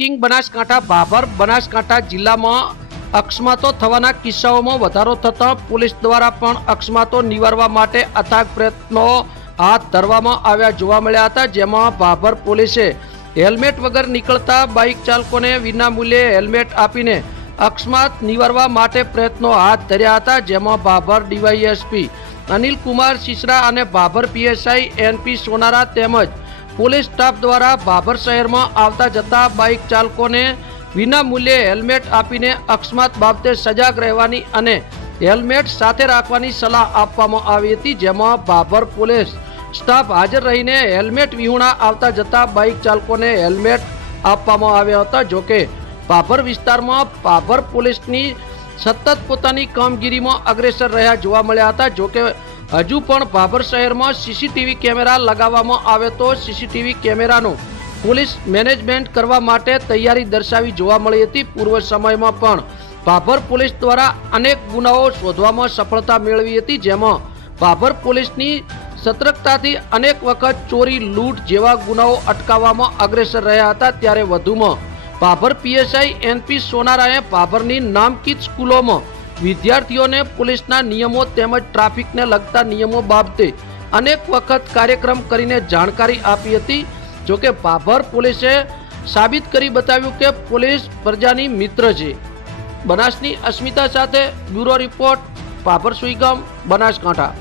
Breaking Banaskantha Bhabhar Banaskantha જિલ્લામાં અકસ્માતો થવાના કિસ્સાઓમાં વધારો થતાં પોલીસ દ્વારા પણ અકસ્માતો નિવારવા માટે અથાગ પ્રયત્નો હાથ ધરવામાં આવ્યા જોવા મળ્યા હતા, જેમાં ભાભર પોલીસે હેલ્મેટ વગર નીકળતા બાઇક ચાલકોને વિનામૂલ્યે હેલ્મેટ આપીને અકસ્માત નિવારવા માટે પ્રયત્નો હાથ ધર્યા હતા, જેમાં ભાભર ડીવાયએસપી અનિલ કુમાર સિસરા અને ભાભર પીએસઆઈ એનપી સોનારા તેમજ પોલીસ સ્ટાફ દ્વારા ભાભર શહેરમાં આવતા જતા બાઇક ચાલકોને વિના મૂલ્યે હેલ્મેટ આપીને અકસ્માત બાબતે સજાગ રહેવાની અને હેલ્મેટ સાથે રાખવાની સલાહ આપવામાં આવી હતી, જેમાં ભાભર પોલીસ સ્ટાફ હાજર રહીને હેલ્મેટ વિહોણા આવતા જતા બાઇક ચાલકોને હેલ્મેટ આપવામાં આવ્યા હતા જોકે ભાભર વિસ્તારમાં ભાભર પોલીસની સતત પોતાની કામગીરીમાં અગ્રેસર રહ્યા જોવા મળ્યા હતા જોકે હજુ પણ ભાભર શહેરમાં સીસીટીવી કેમેરા લગાવવામાં આવે તો સીસીટીવી કેમેરાનું પોલીસ મેનેજમેન્ટ કરવા માટે તૈયારી દર્શાવી જોવા મળી હતી. પૂર્વ સમયમાં પણ ભાભર પોલીસ દ્વારા અનેક ગુનાઓ શોધવામાં સફળતા મેળવી હતી, જેમાં ભાભર પોલીસની સતર્કતાથી અનેક વખત ચોરી, લૂંટ જેવા ગુનાઓ અટકાવવામાં અગ્રેસર રહ્યા હતા. ત્યારે વધુમાં ભાભર પીએસઆઈ એનપી સોનારાએ ભાભરની નામકિત સ્કૂલોમાં વિદ્યાર્થીઓને પોલીસના નિયમો તેમજ ટ્રાફિકને લગતા નિયમો બાબતે અનેક વખત કાર્યક્રમ કરીને જાણકારી આપી હતી. જોકે ભાભર પોલીસે સાબિત કરી બતાવ્યું કે પોલીસ પ્રજાની મિત્ર છે. બનાસની અસ્મિતા સાથે બ્યુરો રિપોર્ટ, ભાભર સુઈગમ, બનાસકાંઠા.